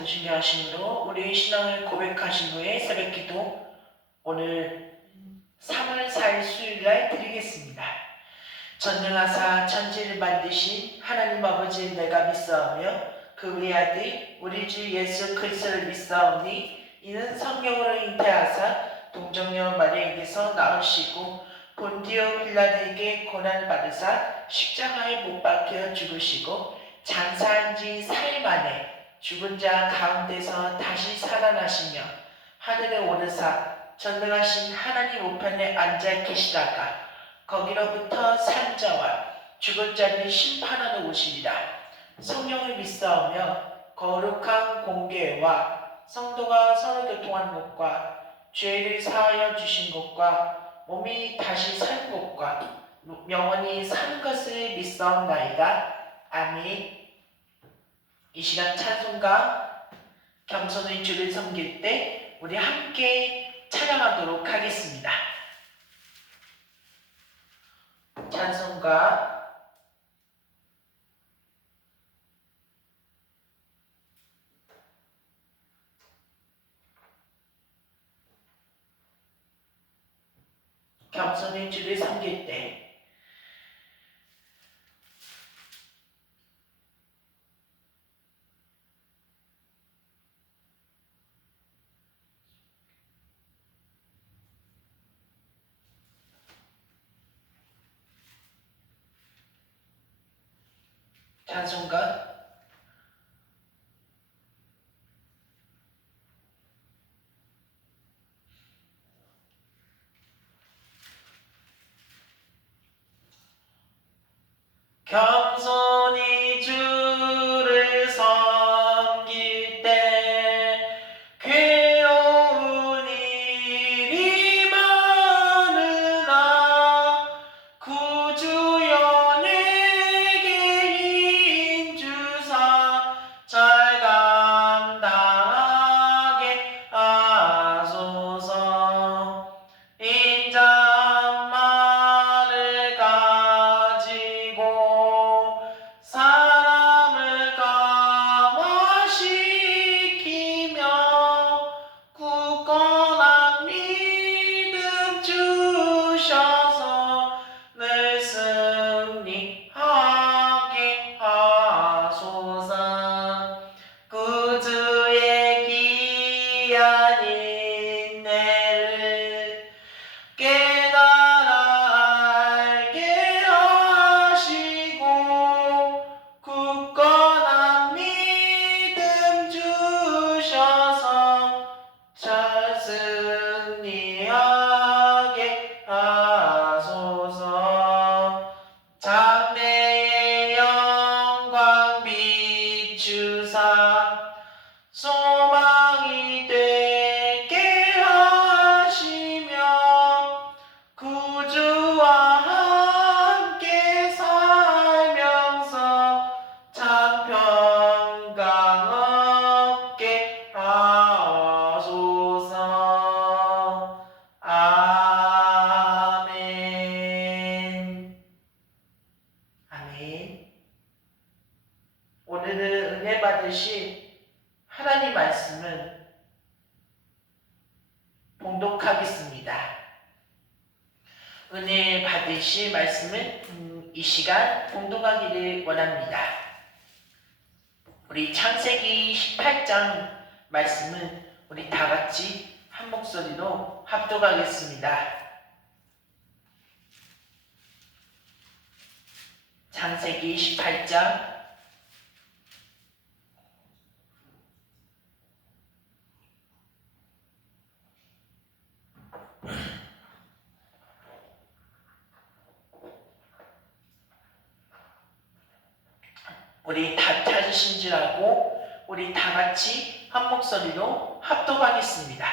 주시게 하심으로 우리의 신앙을 고백하신 후에 새벽기도 오늘 3월 4일 수요일날 드리겠습니다. 전능하사 천지를 만드신 하나님 아버지 내가 믿사오며 그 외아들 우리 주 예수 그리스도를 믿사오니 이는 성령으로 잉태하사 동정녀 마리아에게서 나으시고 본디오 빌라도에게 고난을 받으사 십자가에 못 박혀 죽으시고 장사한 지 4일 만에 죽은 자 가운데서 다시 살아나시며 하늘에 오르사 전능하신 하나님 우편에 앉아 계시다가 거기로부터 산자와 죽을 자를 심판하러 오시리라. 성령을 믿사오며 거룩한 공개와 성도가 서로 교통하는 것과 죄를 사하여 주신 것과 몸이 다시 산 것과 영원히 사는 것을 믿사옵나이다. 아멘. 이 시간 찬송가 겸손의 주를 섬길 때 우리 함께 찬양하도록 하겠습니다. 찬송가 겸손의 주를 섬길 때 찬송가 겸손히 주를 섬길 때 괴로운 일이 많으나 구주여 내게 힘 주사 잘 감당하게 하소서. 인자만을 가지고 사람을 감화시키며 굳건한 믿음 주셔서 늘 승리하게 하소서. 구주의 귀한 인내를 깨달아 알게 하시고 굳건한 믿음 주셔서 잘 승리하게 하소서. 장래의 영광 비추사 소망이 되게 하시며 구주와 함께 살면서 참 평강 얻게 하소서. 아멘. 아멘. 오늘은 은혜 받으신 하나님 말씀을 봉독하겠습니다. 은혜 받으실 말씀을 이 시간 봉독하기를 원합니다. 우리 창세기 18장 말씀은 우리 다 같이 한 목소리로 합독하겠습니다. 창세기 18장 우리 다 찾으신 줄 알고 우리 다 같이 한 목소리로 합독하겠습니다.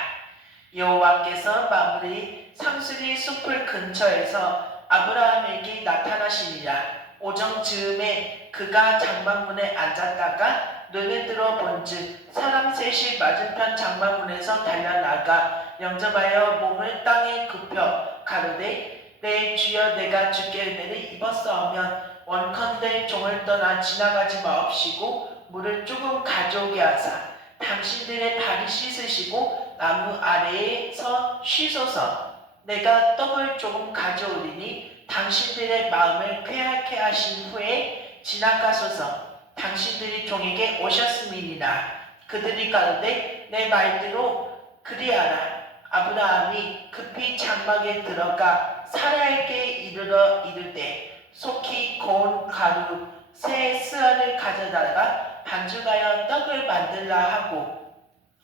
여호와께서 만물의 상수리 숲을 근처에서 아브라함에게 나타나시니라. 오정 즈음에 그가 장막문에 앉았다가 눈을 들어 본즉 사람 셋이 맞은편 장막문에서 달려나가 영접하여 몸을 땅에 굽혀 가로되 내 주여 내가 주께 은혜를 입었사오면 원컨대 종을 떠나 지나가지 마옵시고 물을 조금 가져오게 하사 당신들의 발을 씻으시고 나무 아래에서 쉬소서. 내가 떡을 조금 가져오리니 당신들의 마음을 쾌하게 하신 후에 지나가소서. 당신들이 종에게 오셨음이니라. 그들이 가로되 내 말대로 그리하라. 아브라함이 급히 장막에 들어가 사라에게 이르러 이르되 속히 고운 가루 새 스아를 가져다가 반죽하여 떡을 만들라 하고,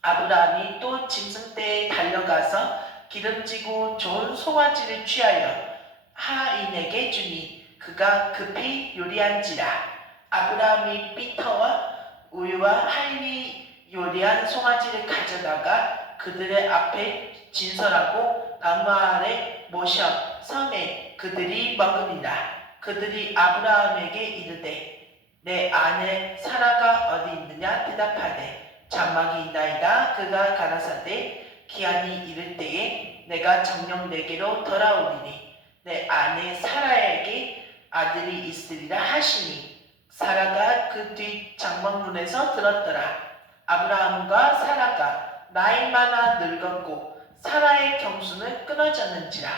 아브라함이 또 짐승떼에 달려가서 기름지고 좋은 송아지를 취하여 하인에게 주니 그가 급히 요리한지라. 아브라함이 삐터와 우유와 하인이 요리한 송아지를 가져다가 그들의 앞에 진설하고 나무 아래 모셔 섬에 그들이 먹으니라. 그들이 아브라함에게 이르되 내 아내 사라가 어디 있느냐 대답하되 장막이 있나이다. 그가 가라사대 기한이 이를 때에 내가 정녕 내게로 돌아오리니 내 아내 사라에게 아들이 있으리라 하시니 사라가 그 뒤 장막문에서 들었더라. 아브라함과 사라가 나이 많아 늙었고 사라의 경수는 끊어졌는지라.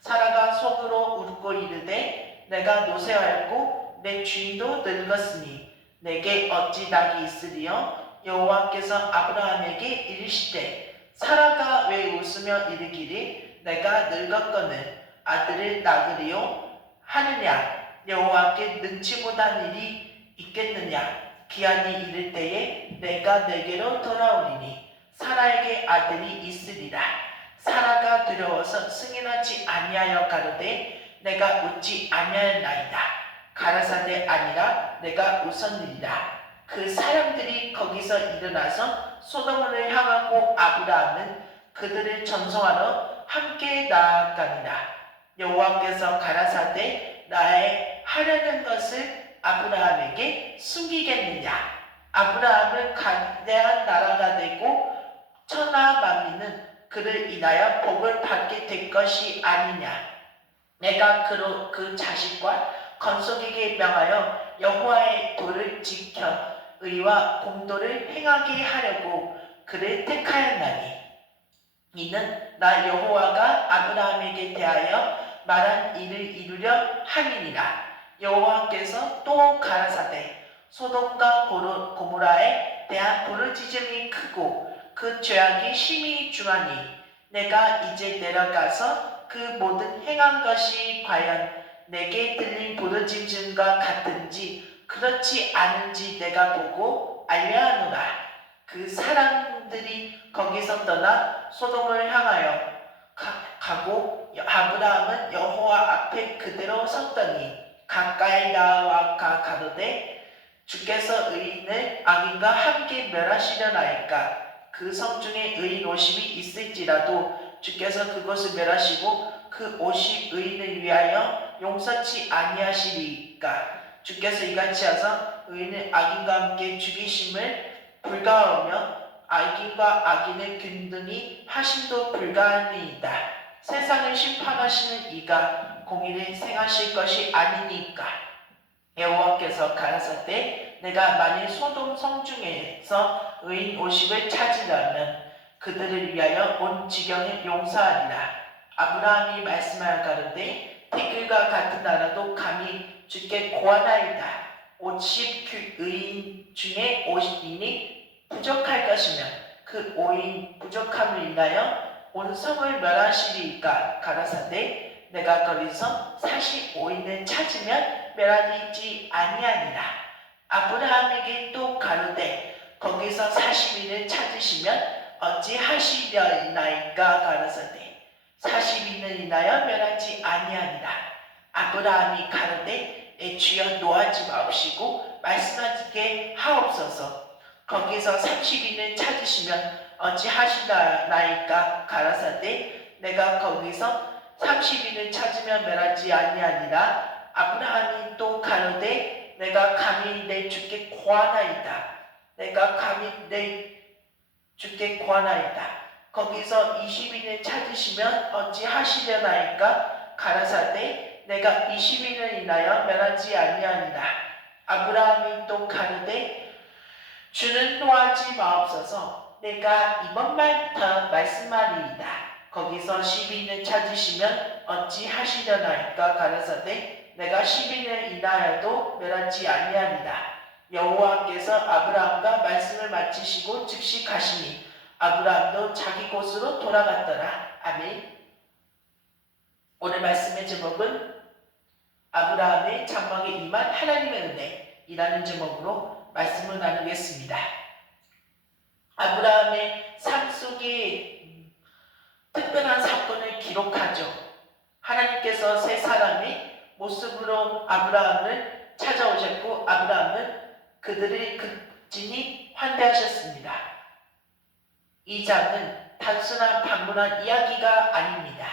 사라가 속으로 웃고 이르되 내가 노쇠하였고 내 주인도 늙었으니 내게 어찌 낙이 있으리요? 여호와께서 아브라함에게 이르시되 사라가 왜 웃으며 이르기를 내가 늙었거늘 아들을 낳으리요 하느냐? 여호와께 능치 못한 일이 있겠느냐? 기한이 이를 때에 내가 내게로 돌아오리니 사라에게 아들이 있으리라. 사라가 두려워서 승인하지 아니하여 가로되 내가 웃지 아니하였나이다. 가라사대 아니라 내가 웃었느니라. 그 사람들이 거기서 일어나서 소돔을 향하고 아브라함은 그들을 전송하러 함께 나아가니라. 여호와께서 가라사대 나의 하려는 것을 아브라함에게 숨기겠느냐? 아브라함은 거대한 나라가 되고 천하 만민은 그를 인하여 복을 받게 될 것이 아니냐? 내가 그 자식과 건속에게 명하여 여호와의 도를 지켜 의와 공도를 행하게 하려고 그를 택하였나니 이는 나 여호와가 아브라함에게 대하여 말한 일을 이루려 함이니라. 여호와께서 또 가라사대 소돔과 고모라에 대한 부르짖음이 크고 그 죄악이 심히 중하니 내가 이제 내려가서 그 모든 행한 것이 과연 내게 들린 부르짖음과 같은지 그렇지 않은지 내가 보고 알려하노라. 그 사람들이 거기서 떠나 소돔을 향하여 가고 아브라함은 여호와 앞에 그대로 섰더니 가까이 나와 가로되 주께서 의인을 악인과 함께 멸하시려나이까? 그 성 중에 의인 50이 있을지라도 주께서 그것을 멸하시고 그 50 의인을 위하여 용서치 아니하시리까? 주께서 이같이 하사 의인을 악인과 함께 죽이심을 불가하며 악인과 악인을 균등히 하심도 불가하니이다. 세상을 심판하시는 이가 공의를 행하실 것이 아니니까. 여호와께서 가라사대 내가 만일 소돔 성 중에서 의인 50을 찾으려면 그들을 위하여 온 지경을 용서하리라. 아브라함이 말씀하여 가로되 티끌과 같은 나라도 감히 주께 고하나이다. 50 의인 중에 50인이 부족할 것이며 그 5인 부족함을 인하여 온 성을 멸하시리이까? 가라사대 내가 거기서 45인을 찾으면 멸하지 아니하니라. 아브라함에게 또 가로되 거기서 40인을 찾으시면 어찌하시려나이까? 가라사대 40인을 인하여 멸하지 아니하니라. 아브라함이 가로되 내 주여 노하지 마옵시고 말씀하시게 하옵소서. 거기서 30인을 찾으시면 어찌하시나이까? 가라사대 내가 거기서 30인을 찾으면 멸하지 아니하니라. 아브라함이 또 가로되 내가 감히 내 주께 고하나이다. 내가 감히 내 주께 고하나이다. 거기서 20인을 찾으시면 어찌하시려나이까? 가라사대 내가 20인을 인하여 멸하지 아니하니라. 아브라함이 또 가로되 주는 노하지 마옵소서. 내가 이번 말부터 말씀하리이다. 거기서 시빈을 찾으시면 어찌 하시려나이까 가라사대 내가 시빈을 인하여도 멸하지 아니하리라. 여호와께서 아브라함과 말씀을 마치시고 즉시 가시니 아브라함도 자기 곳으로 돌아갔더라. 아멘. 오늘 말씀의 제목은 아브라함의 장막에 임한 하나님의 은혜이라는 제목으로 말씀을 나누겠습니다. 아브라함의 삶 속에 특별한 사건을 기록하죠. 하나님께서 세 사람의 모습으로 아브라함을 찾아오셨고 아브라함은 그들의 극진히 환대하셨습니다. 이 장은 단순한 방문한 이야기가 아닙니다.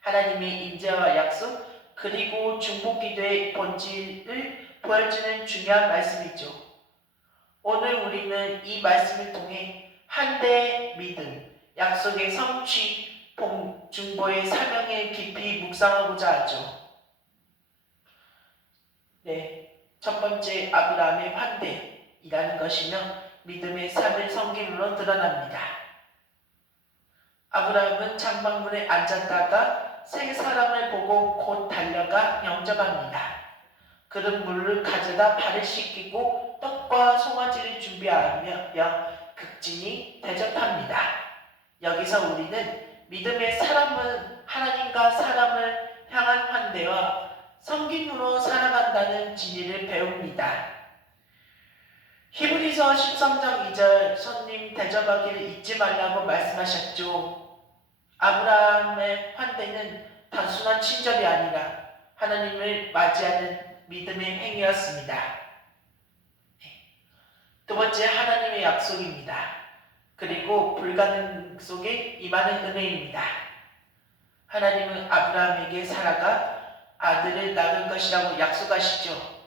하나님의 인재와 약속 그리고 중보기도의 본질을 보여주는 중요한 말씀이죠. 오늘 우리는 이 말씀을 통해 한대의 믿음, 약속의 성취, 중보의 사명에 깊이 묵상하고자 하죠. 첫 번째 아브라함의 환대이라는 것이며 믿음의 삶을 성김으로 드러납니다. 아브라함은 장막문에 앉았다가 세 사람을 보고 곧 달려가 영접합니다. 그는 물을 가져다 발을 씻기고 떡과 송아지를 준비하며 극진히 대접합니다. 여기서 우리는 믿음의 사람은 하나님과 사람을 향한 환대와 섬김으로 살아간다는 진리를 배웁니다. 히브리서 13장 2절 손님 대접하기를 잊지 말라고 말씀하셨죠. 아브라함의 환대는 단순한 친절이 아니라 하나님을 맞이하는 믿음의 행위였습니다. 두 번째 하나님의 약속입니다. 그리고 불가능 속에 임하는 은혜입니다. 하나님은 아브라함에게 사라가 아들을 낳을 것이라고 약속하시죠.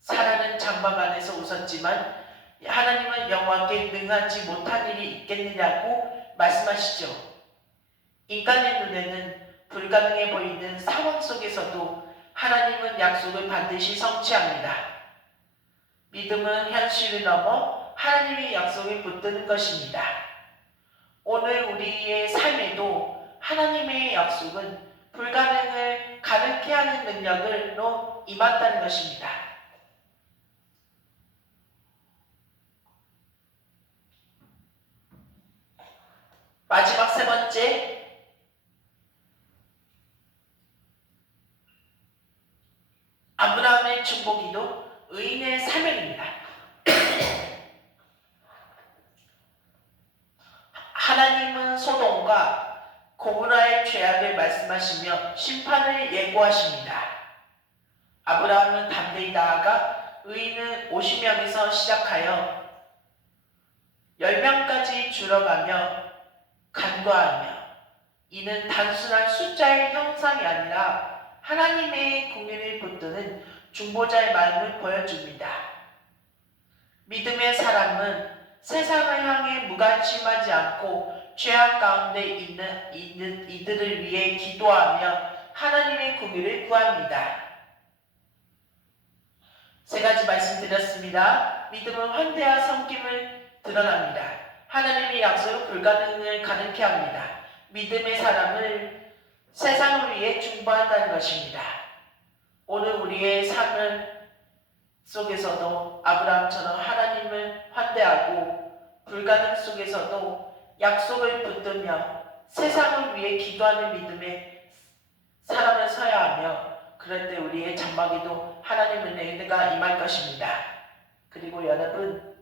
사라는 장막 안에서 웃었지만 하나님은 여호와께 능하지 못한 일이 있겠느냐고 말씀하시죠. 인간의 눈에는 불가능해 보이는 상황 속에서도 하나님은 약속을 반드시 성취합니다. 믿음은 현실을 넘어 하나님의 약속을 붙드는 것입니다. 오늘 우리의 삶에도 하나님의 약속은 불가능을 가능케 하는 능력으로 임한다는 것입니다. 마지막 세 번째, 아브라함의 중보기도 의인의 사명입니다. 하나님은 소돔과 고모라의 죄악을 말씀하시며 심판을 예고하십니다. 아브라함은 담대히 나아가 의인은 50명에서 시작하여 10명까지 줄어가며 간과하며 이는 단순한 숫자의 형상이 아니라 하나님의 공의를 붙드는 중보자의 마음을 보여줍니다. 믿음의 사람은 세상을 향해 무관심하지 않고 죄악 가운데 있는 이들을 위해 기도하며 하나님의 공의를 구합니다. 세 가지 말씀드렸습니다. 믿음은 환대와 섬김을 드러납니다. 하나님의 약속은 불가능을 가능케 합니다. 믿음의 사람을 세상을 위해 중보한다는 것입니다. 오늘 우리의 삶을 속에서도 아브라함처럼 하나님을 환대하고 불가능 속에서도 약속을 붙들며 세상을 위해 기도하는 믿음의 사람을 서야 하며 그럴 때 우리의 장막에도 하나님의 은혜가 임할 것입니다. 그리고 여러분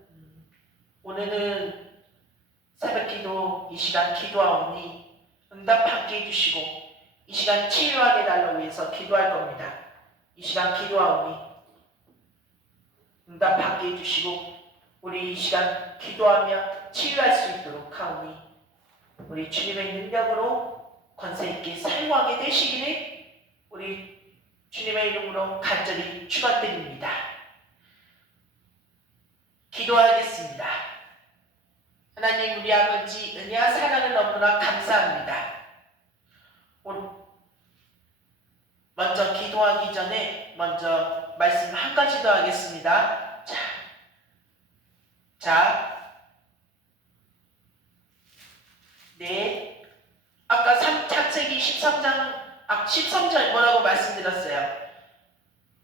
오늘은 새벽기도 이 시간 기도하오니 응답받게 해주시고 이 시간 치유하게 달라고 위해서 기도할 겁니다. 이 시간 기도하오니 응답받게 해주시고 우리 이 시간 기도하며 치유할 수 있도록 하오니 우리 주님의 능력으로 권세있게 사용하게 되시기를 우리 주님의 이름으로 간절히 축원드립니다. 기도하겠습니다. 하나님 우리 아버지 은혜와 사랑을 너무나 감사합니다. 먼저 기도하기 전에 먼저 말씀 한 가지 더 하겠습니다. 자, 자, 네. 아까 창세기 13절 뭐라고 말씀드렸어요?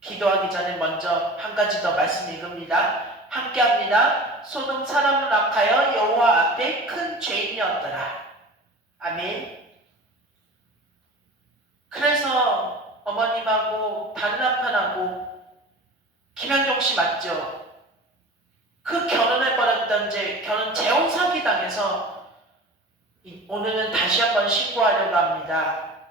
기도하기 전에 먼저 한 가지 더 말씀 읽습니다. 함께합니다. 소돔 사람은 악하여 여호와 앞에 큰 죄인이었더라. 아멘. 그래서 어머님하고 다른 남편하고 김현종 씨 맞죠? 그 결혼해버렸던 결혼 재혼 사기 당해서 오늘은 다시 한번 신고하려고 합니다.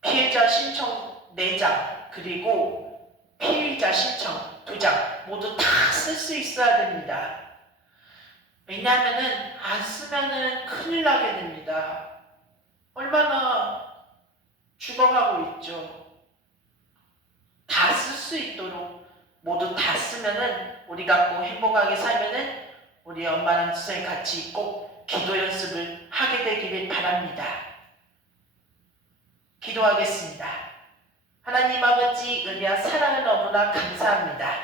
피해자 신청 4장 그리고 피의자 신청 2장 모두 다 쓸 수 있어야 됩니다. 왜냐하면은 안 쓰면은 큰일 나게 됩니다. 얼마나 죽어가고 있죠. 다 쓸 수 있도록 모두 다 쓰면은 우리가 꼭 행복하게 살면은 우리 엄마랑 선생님 같이 꼭 기도 연습을 하게 되기를 바랍니다. 기도하겠습니다. 하나님 아버지 은혜와 사랑을 너무나 감사합니다.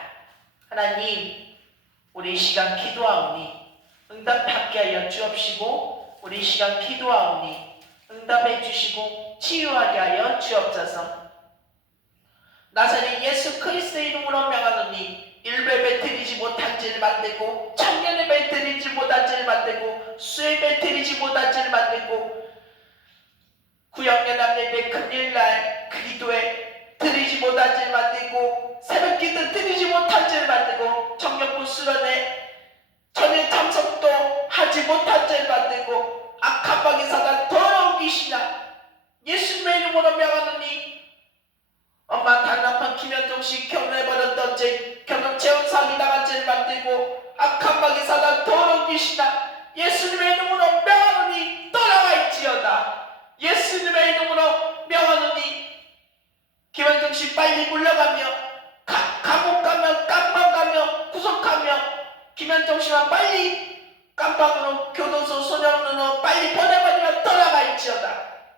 하나님 우리 시간 기도하오니 응답받게 하여 주옵시고 우리 시간 기도하오니 응답해 주시고 치유하게 하여 주옵소서. 나사렛 예수 그리스도의 이름으로 명하노니 일베 드리지 못한 죄를 만들고 청년의 드리지 못한 죄를 만들고 수의 드리지 못한 죄를 만들고 구역연합 예배 금일날 기도에 드리지 못한 죄를 만들고 새벽기도 드리지 못한 죄를 만들고 청년부 수련회 전에 참석도 하지 못한 죄를 만들고 악한 방의 사단 더러운 귀신아 예수님의 이름으로 명하노니 엄마 다른 남편 김현종씨 결혼해버렸던 죄 결혼 재혼 사기 당한 죄를 만들고 악한 방의 사단 더러운 귀신아 예수님의 이름으로 명하노니 떠나가 있지어다. 예수님의 이름으로 명하노니 김현종씨 빨리 물러가며 감옥 가며 깜방 가며 구속하며 김현종씨만 빨리 깜방으로 교도소 소년으로 빨리 보내버리며 떠나가 있지어다.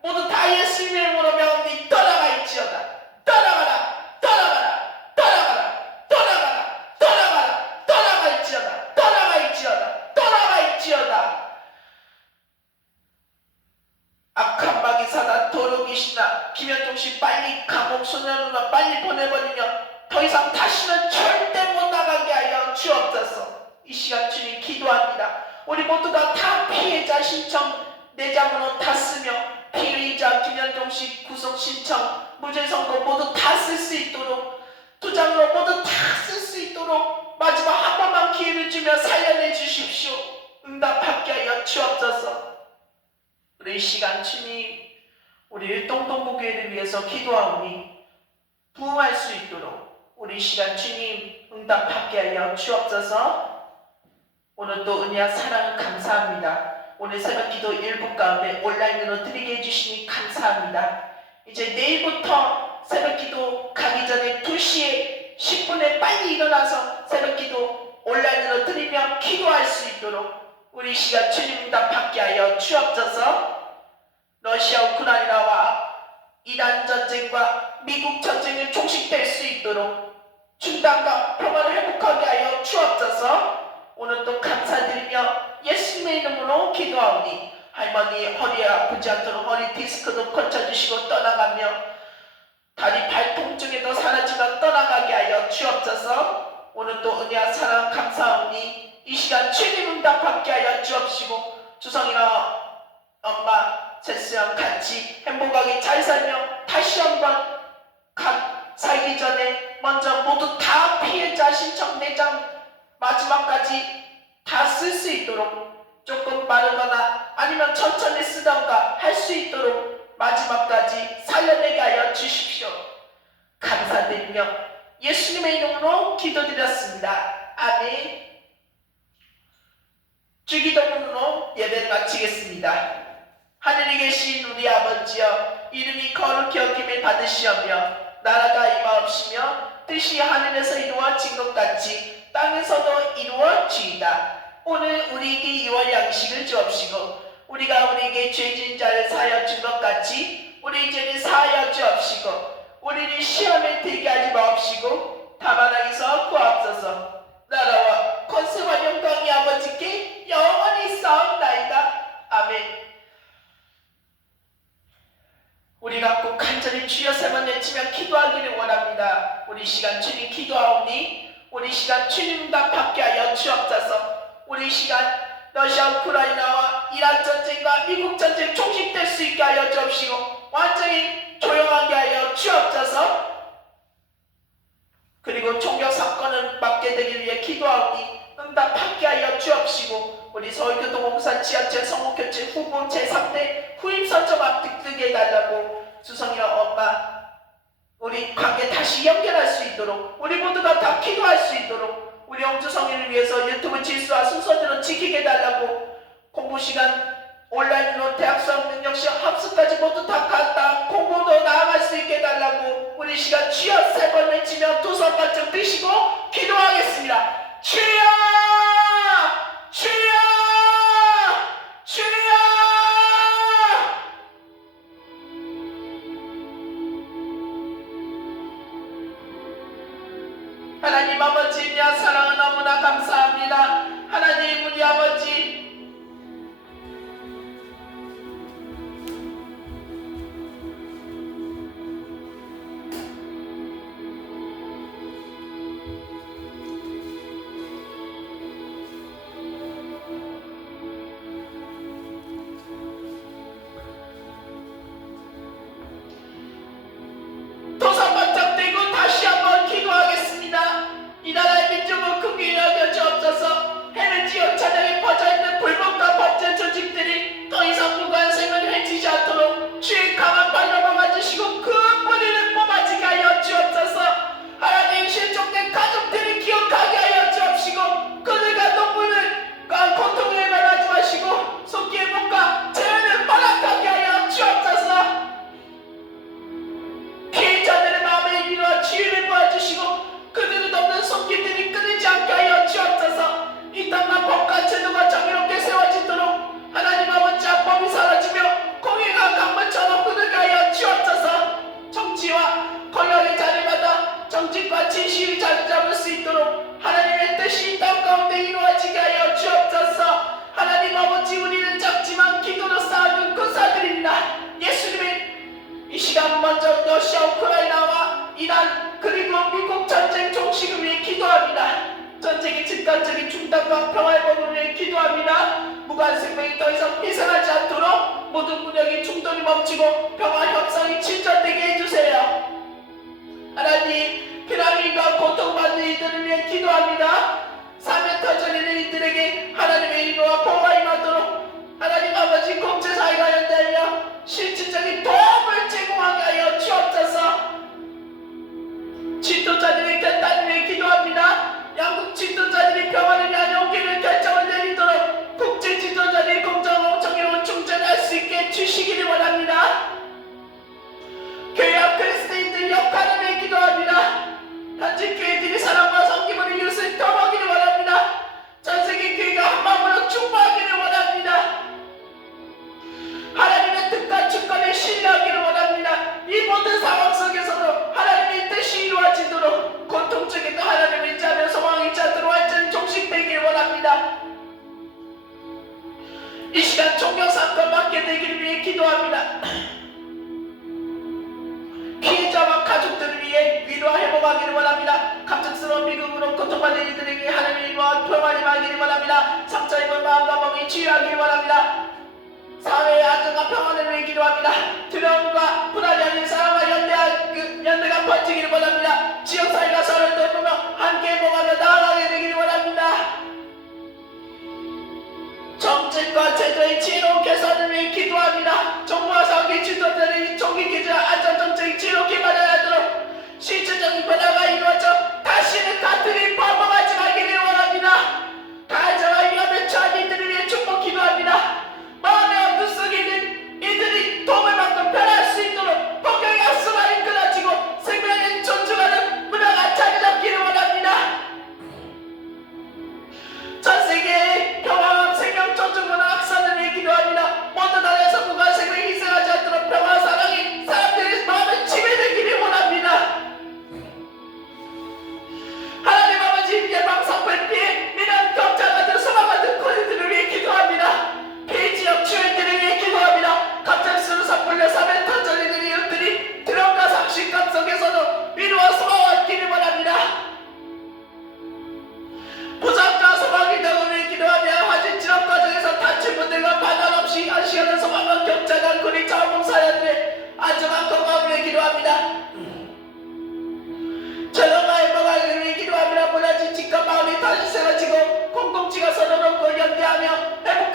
모두 다 예수님의 이름으로 명하노니 떠나가 있지어다. 떠나가라 떠나가라 떠나가라 떠나가라 떠나가라 떠나가 있지어다. 떠나가 있지어다. 떠나가 있지어다. 악한 마귀 사단 도둑이시나 김현종씨 빨리 감옥 소년으로 빨리 보내버리며 더 이상 다시는 절대 못 나가게 하여 주옵소서. 이 시간 주님 기도합니다. 우리 모두가 다 피해자 신청 4장으로 다 쓰며 피의자 김현종씨 구속 신청 무죄 선고 모두 다 쓸 수 있도록 2장으로 모두 다 쓸 수 있도록 마지막 한 번만 기회를 주며 살려내 주십시오. 응답하게 하여 주옵소서. 우리 이 시간 주님 우리 일동동부교회를 위해서 기도하오니 부흥할 수 있도록 우리 이 시간 주님 응답하게 하여 주옵소서. 오늘 또 은혜와 사랑을 감사합니다. 오늘 새벽 기도 1부 가운데 온라인으로 드리게 해주시니 감사합니다. 이제 내일부터 새벽 기도 가기 전에 2시에 10분에 빨리 일어나서 새벽 기도 온라인으로 드리며 기도할 수 있도록 우리 시간 주님 응답받게 하여 주옵소서. 러시아 우크라이나와 이란 전쟁과 미국 전쟁이 종식될 수 있도록 중단과 평화를 회복하게 하여 주옵소서. 오늘도 감사드리며 예수님의 이름으로 기도하오니 할머니 허리 아프지 않도록 허리 디스크도 고쳐주시고 떠나가며 다리 발 통증에도 사라지며 떠나가게 하여 주옵소서. 오늘도 은혜와 사랑 감사하오니 이 시간 주님 응답받게 하여 주옵시고 주성이나 엄마 제수랑 같이 행복하게 잘 살며 다시 한번 살기 전에 먼저 모두 다 피해자 신청 4장 마지막까지 다 쓸 수 있도록 조금 빠르거나 아니면 천천히 쓰던가 할 수 있도록 마지막까지 살려내게 하여 주십시오. 감사드리며 예수님의 이름으로 기도드렸습니다. 아멘. 주기도문으로 예배를 마치겠습니다. 하늘에 계신 우리 아버지여 이름이 거룩히 여김을 받으시오며 나라가 임하옵시며 뜻이 하늘에서 이루어진 것 같이 땅에서도 이루어지이다. 오늘 우리에게 이월 양식을 주옵시고 우리가 우리에게 죄진 자를 사하여 준 것 같이 우리 죄를 사하여 주옵시고 우리를 시험에 들게 하지 마옵시고 다만 악에서 구하옵소서. 나라와 권세와 영광이 아버지께 영원히 쌓옵나이다. 아멘. 우리가 꼭 간절히 주여 세 번 외치며 기도하기를 원합니다. 우리 시간 주님 기도하오니 우리 시간 주님 응답받게 하여 주옵소서. 우리 시간 러시아 우크라이나와 이란 전쟁과 미국 전쟁 종식될 수 있게 하여 주옵시고 완전히 조용하게 하여 주옵소서. 그리고 총격 사건을 막게 되기 위해 기도하오니 응답받게 하여 주옵시고 우리 서울교통공사 지하철 성목교체 후보 제3대 후임선정 앞득득 해달라고 수성이랑 엄마 우리 관계 다시 연결할 수 있도록 우리 모두가 다 기도할 수 있도록 우리 영주성인을 위해서 유튜브 질서와 순서대로 지키게 해달라고 공부시간 온라인으로 대학 수학 능력 시험 합숙까지 모두 다 갔다 공부도 나아갈 수 있게 해달라고 우리 시간 주여 세 번 외치며 두 손 바짝 드시고 기도하겠습니다. 주여! 주여! 주여! 하나님 아버지냐 사랑은 너무나 감사합니다. 하나님 우리 아버지 이 나라의 민족을 크게 여겨 주옵소서. 해를 지어 차량에 퍼져있는 불법과 범죄 조직들이 더 이상 무관심을 해치지 않도록 주의 강한 발로 막아주시고 그 뿌리를 뽑아지게 하여 주옵소서. 하나님 실종된 가족들을 기억하게 하여 주옵시고 그들과 동물과 고통을 말하지 마시고 속기의 몸과 재현을 허락하게 하여 주옵소서. 피해자들의 마음에 위로와 치유를 보아주시고 그들은 없는 손길들이 끊이지 않게 하여 주옵소서. 이 땅과 법과 제도가 정의롭게 세워지도록 하나님 아버지 악법이 사라지며 공의가 강물처럼 흐르게 하여 주옵소서. 정치와 권력의 자리를 받아 정직과 진실이 자리 잡을 수 있도록 하나님의 뜻이 이 땅 가운데 이루어지게 하여 주옵소서. 하나님 아버지 우리는 작지만 기도로 쌓아둔 군사들입니다. 예수님의 이 시간 먼저 러시아 우크라이나와 이란 그리고 미국 전쟁 종식을 위해 기도합니다. 전쟁의 즉각적인 중단과 평화의 법을 위해 기도합니다. 무관 생명이 더 이상 희생하지 않도록 모든 무력의 충돌이 멈추고 평화 협상이 진전되게 해주세요. 하나님 피난민과 고통받는 이들을 위해 기도합니다. 사면 터져있는 이들에게 하나님의 인도와 보호가 임하도록 하나님 아버지 국제사회가 연대하며 실질적인 도움을 제공하게 하여 주옵소서. 지도자들의 결단을 위해 기도합니다. 양국 지도자들이 평화를 위한 용기를 결정을 내리도록 국제 지도자들이 공정하고 정의로운 충전을 할 수 있게 주시기를 원합니다. 교회와 그리스도인들 역할을 위해 기도합니다. 현재 교회들이 사랑과 섬김으로 이웃을 도우기를 원합니다. 전세계 교회가 한마음으로 충만하기를 원합니다. 하나님의 뜻과 주권을 신뢰하기를 원합니다. 이 모든 상황 속에서도 하나님의 뜻이 이루어지도록 고통 중에도 하나님을 의지하며 소망을 찾도록 완전히 종식되기를 원합니다. 이 시간 총격 사건 막게 되기를 위해 기도합니다. 피해자와 가족들을 위해 위로와 회복하기를 원합니다. 갑작스러운 비극으로 고통받는 이들에게 하나님의 위로와 평안이 임하기를 원합니다. 상처 입은 마음과 몸이 치유하기를 원합니다. 사회의 안정과 평안을 위해 기도합니다. 두려움과 불안이 아닌 사랑과 연대가 번지기를 원합니다. 지역사회가 서로를 돕으며 함께 행복하며 나아가게 되기를 원합니다. 정책과 제도의 지혜로운 개선을 위해 기도합니다. 정부와 사회 지도자들이 총기 기준 안전정책이 지혜롭게 마련하도록 실질적인 변화가 이루어져 다시는 가뜩이 범범하지 말기를 원합니다. 가해자와 위험에 처한 이들을 위해 축복 기도합니다. 마음의 어둠 속에 있는 이들이 도움을 받고 변할 수 있도록 폭력의 악순환이 끊어지고 생명을 존중하는 문화가 자리 잡기를 원합니다. 전세계의 평화와 생명 존중 문화 확산을 위해 기도합니다. 모든 나라에서 무관 생명이 희생하지 않도록 평화와 사랑이 사람들의 마음에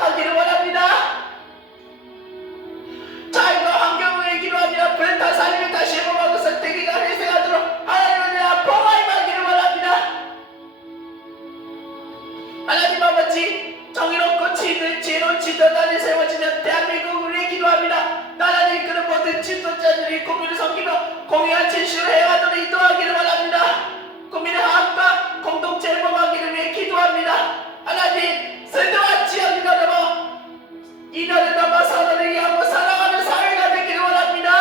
회복하기를 원합니다. 자연과 환경을 위기로 하며 불타 살림을 다시 회복하고 선택이가 회생하도록 하나님을 위하여 평화 임하기를 원합니다. 하나님 아버지, 정의롭고 지혜로운 지도단이 세워지는 대한민국을 위해 기도합니다. 나라를 이끄는 모든 지도자들이 국민을 섬기며 공의한 진실을 해야하도록 인도하기를 원합니다. 국민의 화합과 공동체 회복하기를 위해 기도합니다. 하나님, 세대와 지역을 넘어 인연을 넘어 선언을 위하고 살아가는 사회가 되기를 원합니다.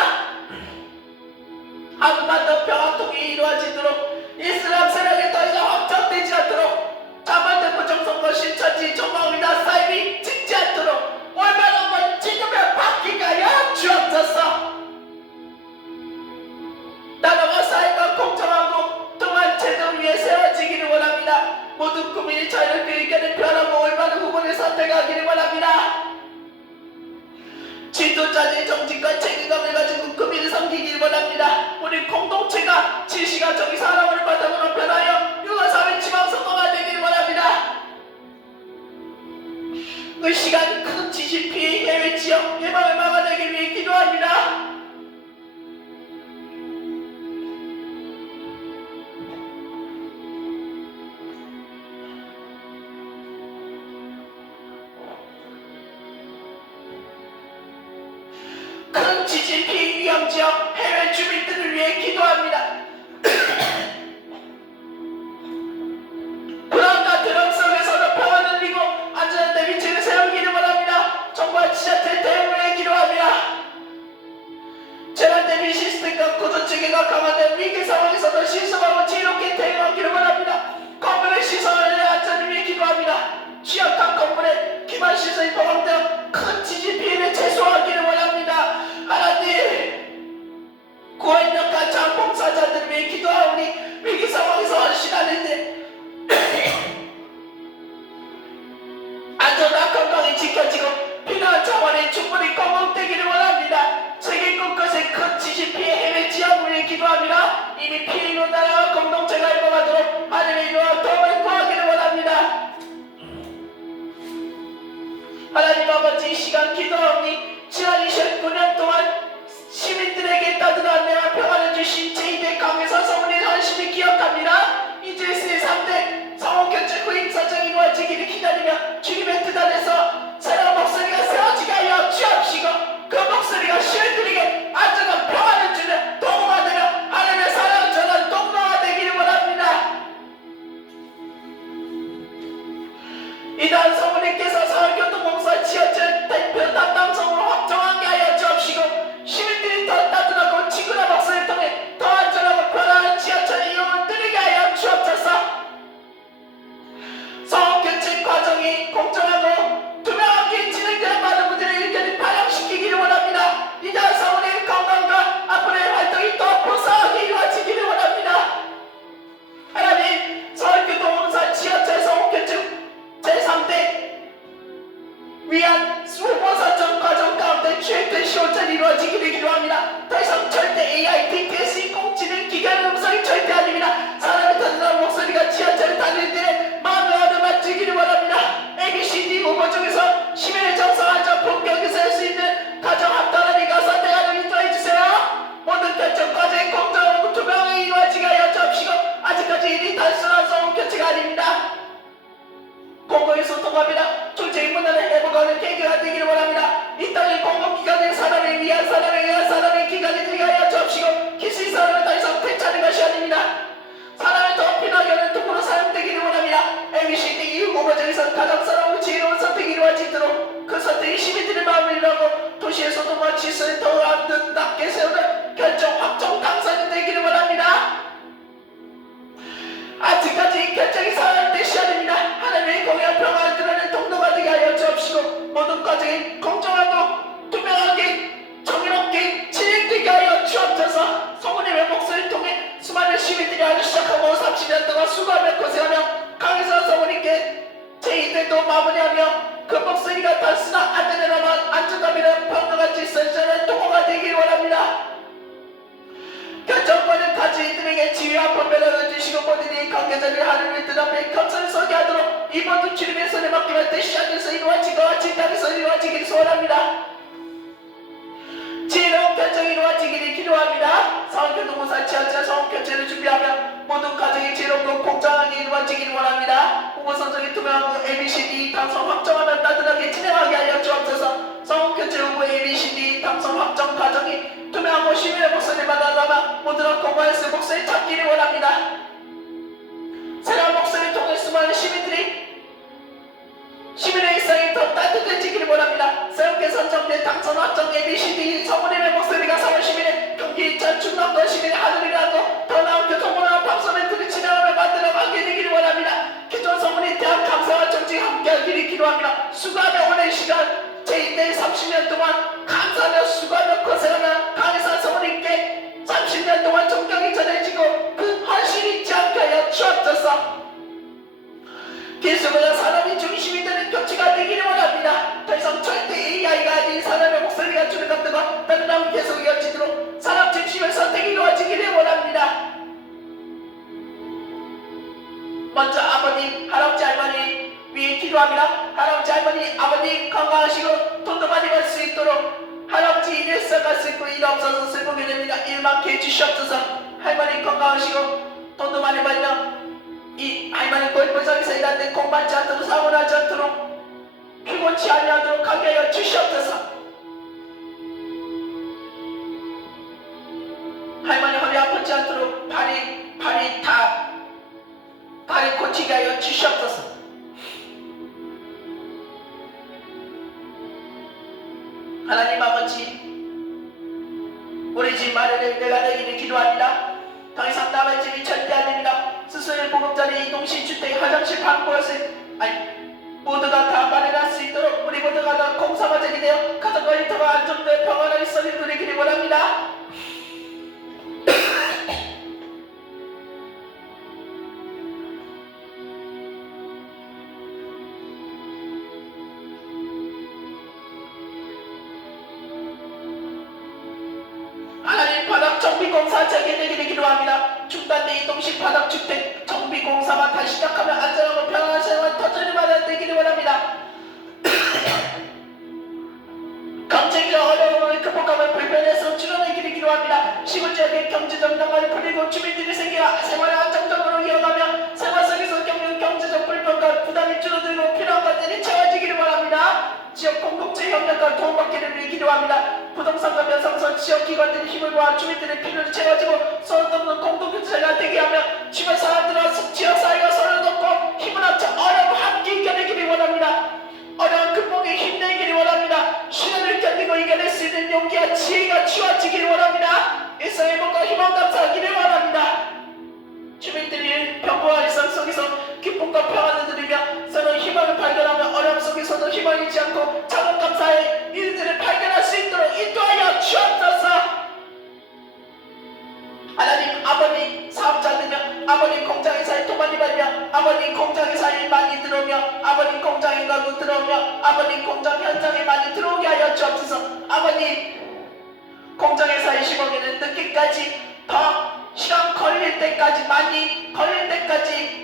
한국만 더 평화통일이 이루어지도록 이슬람 세력이 더 이상 확장되지 않도록 자만된 부정선거 신천지 정마의다 쌓임이 짓지 않도록 얼마나 번 지금의 바뀌게 하여 주옵소서. 나라와 사회가 공정하고 동안 제도를 위해 세워지기를 원합니다. 모든 국민이 자유롭게 의견을 표현하고 올바른 후보를 선택하기를 원합니다. 지도자들의 정직과 책임감을 가지고 국민을 섬기기를 원합니다. 우리 공동체가 지시가 정의 사랑을 바탕으로 변하여 유아사회 지방선거가 되기를 원합니다. 그 시간 큰 지시 피해 해외 지역 예방을 막아내기 위해 기도합니다. 큰 지진 피해 위험 지역 해외 주민들을 위해 기도합니다. 불안과 드럼 속에서도 평안을 누리고 안전한 대비책을 세우기를 원합니다. 정부와 지자체 대응을 위해 기도합니다. 재난 대비 시스템과 구조 체계가 강화된 위기 상황에서도 신속하고 지혜롭게 대응하기를 원합니다. 건물의 시설의 안전을 위해 기도합니다. 취약한 건물에 기반 시설이 포함되어 큰 지진 피해를 최소화하기를 원합니다. 하나님, 구원력과 자원봉사자들을 위해 기도하오니 위기 상황에서 헌신하는 데 안전과 건강이 지켜지고 필요한 자원이 충분히 공급되기를 원합니다. 세계 곳곳에 큰 지진 피해 해외 지역을 위해 기도합니다. 이미 피해 입은 나라와 공동체가 회복하도록 하나님의 이루와 도움을 구하기를 원합니다. 하나님 아버지, 이 시간 기도하오니 지난 29년 동안 시민들에게 따뜻한 안내와 평안을 주신 제2대 강해사 성운의 헌신을 기억합니다. 이제스의 3대 성원결정 후임 사정이 이루어지기를 기다리며 주님의 뜻 안에서 새로운 목소리가 세워지게 하여 주옵시고 그 목소리가 시민들에게 안전한 평안을 주는 도구가 되며 하나님의 사랑을 전하는 동로가 되기를 원합니다. 이단 성우님께서 서울교통공사 지하철 대표 담당성으로 확정하게 하여 주옵시고 시민들이 더 따뜻하고 친근한 목소리를 통해 더 안전하고 편안한 지하철 이용을 누리게 하여 주옵소서. 성교체 과정이 공정하고 투명하게 진행되는 많은 분들의 의견을 반영시키기를 원합니다. 이단 성우님 건강과 앞으로의 활동이 더 보상하게 이루어지기를 원합니다. 하나님, 서울교통공사 지하철 성교체 제3대 위한 후보 선정 과정 가운데 최대 시호전 이루어지기를 기도합니다. 더 이상 절대 AI, BTS, 인공지능, 기계의 음성이 절대 아닙니다. 사람의 단단한 목소리가 지하철을 달릴 때 마음의 얻어 맞추기를 원합니다. ABCD 후보 중에서 시민의 정성한 점 본격에서 할 수 있는 가정 합당한 이가 선택하는 인도해주세요. 모든 결정 과정이 공정하고 투명하게 이루어지게 하여 주옵시고 아직까지 일이 단순한 성우 교체가 아닙니다. 공공의 소통합니다. 존재의 문화를 회복하는 계기가 되기를 원합니다. 이 땅의 공공기관은 사람을 위한 사람에 의한 사람의 기관이 되게 하여 주옵시고 기수의 사람을 더 이상 되찾는 것이 아닙니다. 사람을 더 필요하게 하는 도구로 사용되기를 원합니다. ABCD 이후 후보 중에서 가장 사랑하고 지혜로운 선택이 이루어지도록 그 선택이 시민들의 마음을 이루고 도시의 소통과 질서를 더 아름답게 세우는 결정 확정 당선이 되기를 원합니다. 아직까지 결정이 사용될 시간입니다. 하나님의 공의와 평화를 드러내는 통로가 되게 하여 주옵시고 모든 과정이 공정하고 투명하게 정의롭게 진행되게 하여 주옵소서. 성우님의 목소리를 통해 수많은 시민들이 하기 시작하고 30년 동안 수고하며 고생하며 강해사 성우님께 제2대도 마무리하며 그 목소리가 단순한 안전에만 안정감이나 평등한 질서를 전하는 도구가 되기를 원합니다. 결정권은 가진 이들에게 지혜와 분별을 주시고 주시고 모든 이 관계자들이 하나님의 뜻 앞에 감사를 서게 하도록 이번도 주님의 손에 맡기만 뜻이 하늘에서 이루어지고 같이 땅에서 이루어지기를 소원합니다. 지혜로운 결정이 이루어지기를 기도합니다. 성교동무사 지하철 성교체를 준비하며 모든 가정이 지혜롭고 공정하게 이루어지기를 원합니다. 후보선정이 투명하고 ABCD 당선 확정하면 따뜻하게 진행하게 하여 주옵소서. 성교체 후보 ABCD 당선 확정 과정이 투명하고 시민의 목소리를 만나다가 모두가 공부해서 목소리 찾기를 원합니다. 새로운 목소리를 통해 수많은 시민의 일상이 더 따뜻해지기를 원합니다. 새롭게 선정된 당선 확정 ABCD 성우님의 목소리가 서울 시민의 경기 인천 충남권 시민의 하늘이라고 더 나은 교통문화 방송 멘트를 진행하며 만들어가게 되기를 원합니다. 기존 성우님 대한 감사와 존중이 함께하기를 기도합니다. 수고하며 오랜 시간 제2대 30년 동안 감사하며 수고하며 고생하며 강혜산 성우님께 30년 동안 존경이 전해지고 그 헌신이 잊지 않게 하여 주옵소서. 기술보다 사람이 중심이 되는 교체가 되기를 원합니다. 더 이상 절대 AI가 아닌 사람의 목소리가 주는 감동과 따뜻함이 계속 이어지도록 사람 중심의 선택이 이루어지기를 원합니다. 먼저 아버님, 할아버지, 할머니 위해 기도합니다. 할아버지, 할머니, 아버님 건강하시고 돈도 많이 벌 수 있도록 할아버지 일일사가 슬프고 일 없어서 슬프게 됩니다. 일 많게 해주시옵소서. 할머니 건강하시고 돈도 많이 벌며 이 할머니 골프장에서 일하는데 공부하지 않도록 사고나지 않도록 피곤치 아니하도록 하게 하여 주시옵소서. 할머니 허리 아프지 않도록 다리 고치게 하여 주시옵소서. 하나님 아버지, 우리 집 마련의 은혜가 되기를 기도합니다. 더 이상 남의 집이 절대 아닙니다. 스스로의 보금자리 이동신주택 화장실 방구엇을 모두가 다 마련할 수 있도록 우리 모두가 다 공사과정이 되어 가정과 일터가 안정되어 평안하게 썰이 누리기를 원합니다. 하나님 바닥 정비공사 재개되기를 기도합니다. 중단된 이동식 바닥주택 정비공사만 다시 시작하면 안전하고 편안한 생활 터전이 마련되기를 원합니다. 경제적 어려움을 극복하며 불편해서 줄여내기를 기도합니다. 시골지역의 경제적 난관을 풀리고 주민들이 생활을 안정적으로 이어가며 생활 속에서 겪는 경제적 불편과 부담이 줄어들고 필요한 것들이 채워지기를 원합니다. 지역 공동체 협력과 도움받기를 위해 기도합니다. 부동산과 면상선 지역기관들의 힘을 모아 주민들의 필요를 채워주고 서로 돕는 공동체가 되게 하며 주변 사람들과 지역사회가 서로 돕고 힘을 합쳐 어려움을 함께 이겨내기를 원합니다. 어려운 극복에 힘내기를 원합니다. 시련을 견디고 이겨낼 수 있는 용기와 지혜가 주어지기를 원합니다. 일상의 행복과 희망 감사하기를 원합니다. 주민들이 평범한 일상 속에서 기쁨과 평안을 누리며 서로 희망을 발견하며 어려움 속에서도 희망을 잃지 않고 작은 감사의 일들을 발견할 수 있도록 인도하여 주옵소서. 하나님 아버님 사업자들며 아버님 공장에서 돈 많이 벌며 아버님 공장에서 일 많이 들어오며 아버님 공장에 가고 들어오며 아버님 공장 현장에 많이 들어오게 하여 주옵소서. 아버님 공장에서 20억에는 늦게까지 더 시간 걸릴 때까지 많이 걸릴 때까지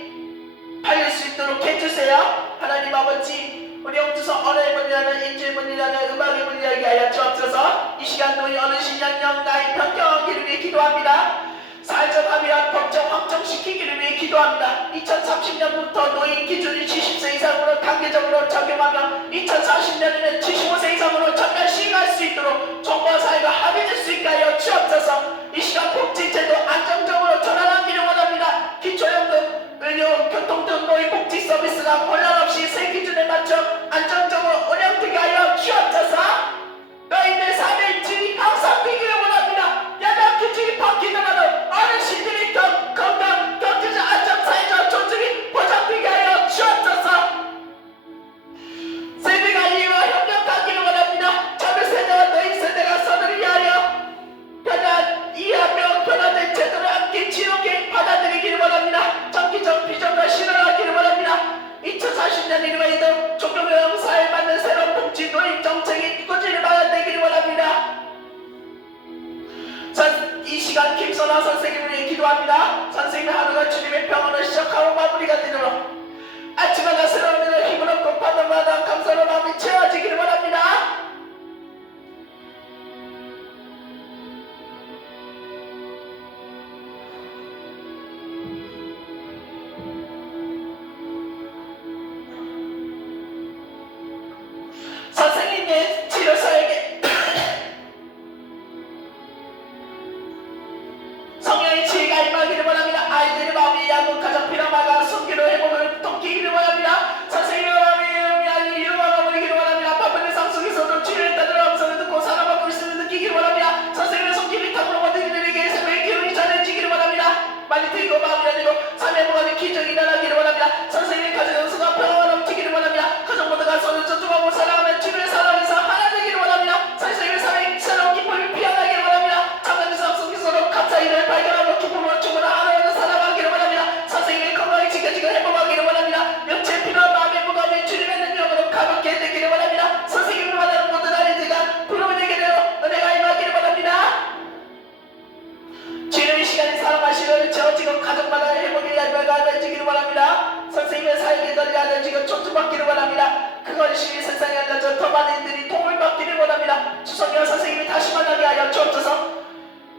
팔릴 수 있도록 해주세요. 하나님 아버지 우리 영주서 언어의 분이라는 인주의 분이라는 음악의 분이라게 하여 주옵소서. 이 시간 노인 어르신 연령 나이 변경하기를 위해 기도합니다. 사회적 합의와 법정 확정시키기를 위해 기도합니다. 2030년부터 노인 기준이 70세 이상으로 단계적으로 적용하며 2040년에는 75세 이상으로 전면 시행할 수 있도록 정부와 사회가 합의될 수 있게 하여 주옵소서. 이 시간 복지제도 안정적으로 전환하기를 원합니다. 기초연금, 의료, 교통 등 노인 복지 서비스가 혼란 없이 새 기준에 맞춰 안정적으로 운영되게 하여 주옵소서. 너희들 삶의 질이 향상되기를 원합니다. 야당 기준이 바뀌더라도 어르신들이 건강, 경제적 안정, 사회적 존중이 보장되게 하여 주옵소서. 세대가 이와 협력하기를 원합니다. 섬기기를 원합니다. 선생님의 마음이 이루어가버리기를 원합니다. 바쁜 일상 속에서도 주님의 따뜻한 음성을 듣고 살아가고 있음을 느끼기를 원합니다. 선생님의 손길이 탐으로 모든 이들에게 새로운 기운이 전해지기를 원합니다. 많이 들고 마음이 열리고 삶의 무관의 기적이 일어나기를 원합니다. 선생님의 가정의 은수가 평화가 넘치기를 원합니다. 가정 모두가 서로 존중하고 사랑하며 주님의 사랑에서 하나 되기를 원합니다. 선생님의 삶에 새로운 기쁨이 피어나기를 원합니다. 작은 일상 속에서도 감사의를 발견하고 기쁨으로 충분한 하루를 살아가기를 원합니다. 선생님의 건강이 지켜지고 행복하기를 원합니다. 명체의 필요한 마음의 무감이 주님의 능력으로 가볍게 되기를 원합니다. 선생님을 만나는 모든 아이들과 부름이 되게 되어 은혜가 임하기를 원합니다. 주님의 시간이 사랑하시는 지금 가정마다 행복의 열매가 알려지기를 원합니다. 선생님의 사역의 널리 알려지고 존중받기를 원합니다. 그것이 세상에 알려져 더 많은 이들이 도움을 받기를 원합니다. 추석이와 선생님이 다시 만나게 하여 주옵소서.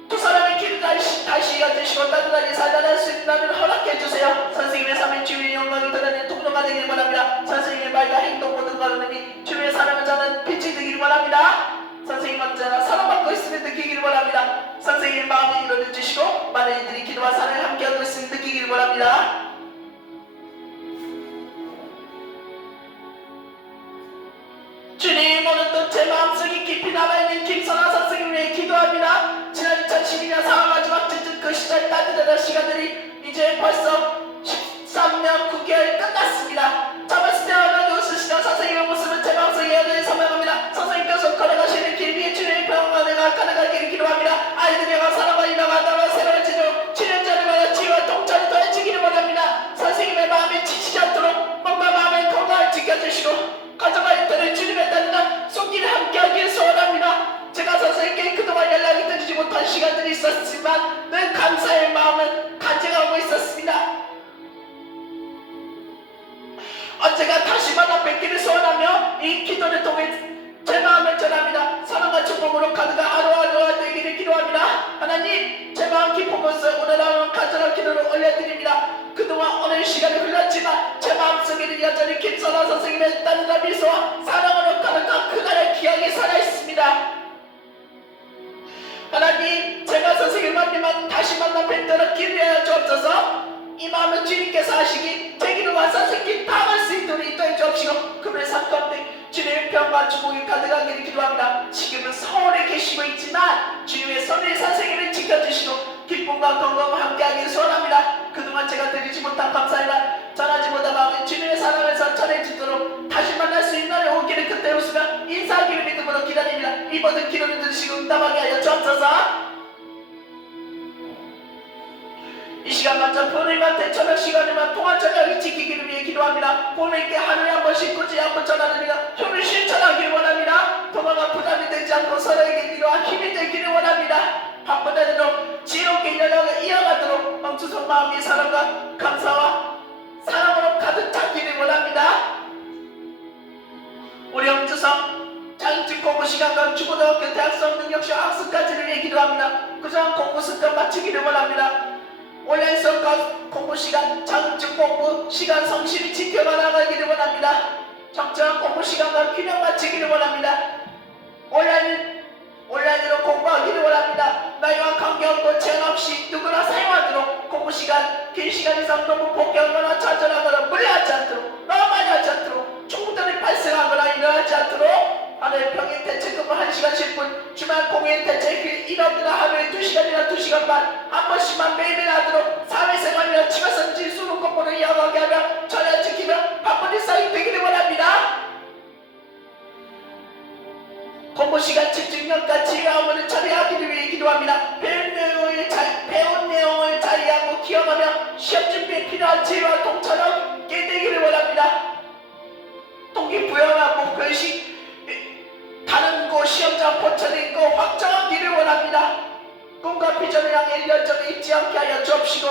두 사람의 길을 다시 이어주시고 따뜻하게 살아날 수 있는 날을 허락해 주세요. 선생님의 삶의 주님의 영광이 드러내는 통로가 되기를 원합니다. 선생님의 말과 행동 모든 걸음이 주님의 사랑을 전하는 빛이 되기를 원합니다. 선생님 언제나 사랑받고 있음을 느끼기를 원합니다. 선생님의 마음을 이루어 주시고 많은 이들이 기도와 사랑을 함께하고 있음을 느끼기를 원합니다. 주님, 오늘도 제 마음속에 깊이 남아있는 김선아 선생님을 위해 기도합니다. 지난 2012년 4월 마지막 주쯤 그 시절 따뜻한 시간들이 이제 벌써 13년 9개월 끝났습니다. 잡았을 때 얼마나 웃으시던 선생님의 모습은 제 마음속에 여전히 선명합니다. 선생님께서 걸어가시는 길 위에 주님의 평안과 내가 가능하기를 기도합니다. 아이들과 사랑과 인하가 나와 새로워지도록 주님 자리마다 지혜와 동찰이 더해지기를 원합니다. 선생님의 마음에 지치지 않도록 몸과 마음의 건강을 지켜주시고 가정과 인터넷 주님의 따뜻한 손길을 함께하길 소원합니다. 제가 선생님께 그동안 연락이 드리지 못한 시간들이 있었지만 늘 감사의 마음은 간직하고 있었습니다. 언제가 다시 만나 뵙기를 소원하며 이 기도를 통해 제 마음을 전합니다. 사랑과 축복으로 가득한 하루하루가 되기를 기도합니다. 하나님, 제 마음 깊은 곳에 오늘 하루 간절한 기도를 올려드립니다. 그동안 오늘 시간이 흘렀지만 제 마음속에는 여전히 김선아 선생님의 따뜻한 미소와 사랑으로 가득한 그날의 기억이 살아있습니다. 하나님, 제가 선생님만 다시 만나 뵙도록 기도하여 주옵소서. 이 마음은 주님께서 하시기 제 기도와 선생님 당할 수 있도록 인도해 주옵시고 그분의 삶 가운데 주님의 평과 축복이 가득하기를 기도합니다. 지금은 서울에 계시고 있지만 주님의 손에 선생님을 지켜주시고 기쁨과 건강과 함께하기를 소원합니다. 그동안 제가 드리지 못한 감사이나 전하지 못한 마음을 주님의 사랑에서 전해주도록 다시 만날 수 있는 날이 오기를 그때 웃으며 인사하기를 믿음으로 기다립니다. 이 모든 기도를 들으시고 응답하게 하여 주옵소서. 이 시간만큼 부모님한테 저녁 시간에만 통화 저녁을 지키기를 위해 기도합니다. 부모님께 하루에 한 번씩 꾸준히 한번 전화드리며 효를 실천하기를 원합니다. 통화가 부담이 되지 않고 서로에게 위로와 힘이 되기를 원합니다. 바쁜 날에도 지혜롭게 연락을 이어가도록 멈추선 마음이 사랑과 감사와 사랑으로 가득 차기를 원합니다. 우리 엄주성 장직 공부 시간과 중고등학교 대학생 능력시험 학습까지를 위해 기도합니다. 그저 공부 습관 맞추기를 원합니다. 온라인 수업 공부 시간, 자격증 공부 시간 성실히 지켜가 나가기를 원합니다. 적절한 공부 시간과 균형 맞추기를 원합니다. 온라인으로 공부하기를 원합니다. 나이와 관계없고 제한 없이 누구나 사용하도록 공부 시간, 긴 시간 이상 너무 복귀하거나 좌절하거나 무리하지 않도록 너무 많이 하지 않도록 충분히 발생하거나 일어나지 않도록 하루에 평일 대체 근무 1시간 10분, 주말 공연 대체 휴일 일업이나 하루에 2시간이나 2시간 반, 한 번씩만 매일매일 하도록 사회생활이나 집에서 질수록 공부를 이어가게 하며 전혀 지키며 바쁜 일상이 되기를 원합니다. 공부 시간 집중력과 지혜함을 처리하기를 위해 기도합니다. 배운 내용을 잘 이해하고 기억하며 시험 준비에 필요한 지혜와 동처럼 깨되기를 원합니다. 동기부여하고 글씨 다른 곳 시험장 포천에 있고 확정하기를 원합니다. 꿈과 비전을 향해 열정을 잊지 않게 하여 주옵시고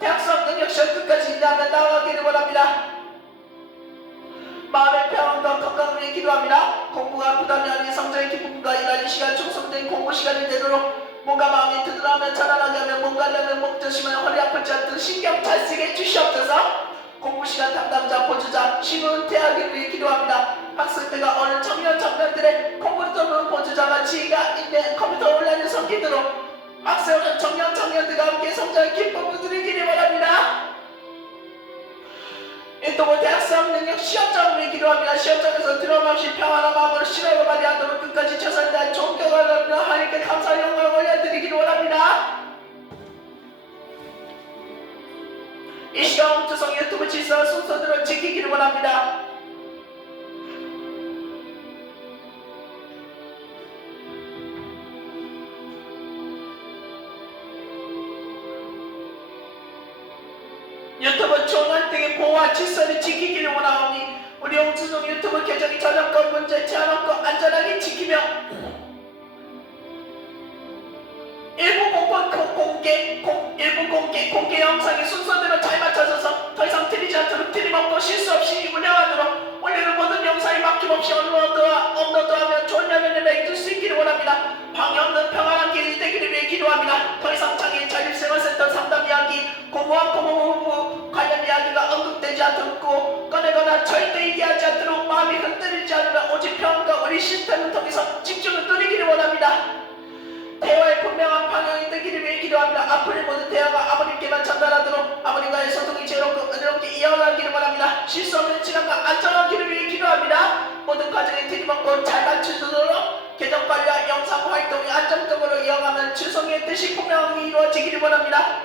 대학생 능력시험 끝까지 인내하며 나아가기를 원합니다. 마음의 평안과 건강을 위해 기도합니다. 공부가 부담이 아닌 성적의 기쁨과 일하는 시간 충성된 공부 시간이 되도록 몸과 마음이 든든하며 자라나게 하며 몸과 하려면 목 조심하여 허리 아프지 않도록 신경 잘 쓰게 해주시옵소서. 공부시간 담당자, 보조자, 신우 은퇴하기를 위해 기도합니다. 학생들과 어린 청년들의 공부를 돕는 보조자가 지혜가 있는 컴퓨터 온라인을 섬기도록 학생과 청년들과 함께 성장의 기쁨을 누리기를 원합니다. 유튜브 대학생 능력 시험장을 위해 기도합니다. 시험장에서 두려움 없이 평안한 마음으로 시험을 발휘하도록 끝까지 최선을 다해 좋은 결과를 하나님께 감사의 영광을 올려드리기를 원합니다. 이 시간 주성 유튜브 질서 순서대로 지키기를 원합니다. 유튜브 총알등의 보호와 질서를 지키기를 원하오니 우리 홍주성 유튜브 계정이 저작권 문제 제한 없고 안전하게 지키며 일부 공개 영상의 순서대로 잘 맞춰져서 더 이상 틀리지 않도록 틀림없고 실수 없이 운영하도록 올리는 모든 영상이 막힘없이 업로드하며 좋은 열매를 맺을 수 있기를 원합니다. 방해 없는 평안한 길이 되기를 위해 기도합니다. 더 이상 장애인 자립생활센터 상담 이야기, 고무와 고무부 관련 이야기가 언급되지 않도록 꺼내거나 절대 얘기하지 않도록 마음이 흔들리지 않으며 오직 평안과 우리 시스템을 통해서 집중을 누리기를 원합니다. 대화의 분명한 방향이 되기를 위해 기도합니다. 앞으로 모든 대화가 아버님께만 전달하도록 아버님과의 소통이 즐겁고 은혜롭게 이어가기를 원합니다. 실수 없는 시간과 안정하기를 위해 기도합니다. 모든 과정에 틀림없고 잘 맞추도록 계정 관리와 영상 활동이 안정적으로 이어가면 주성의 뜻이 분명히 이루어지기를 원합니다.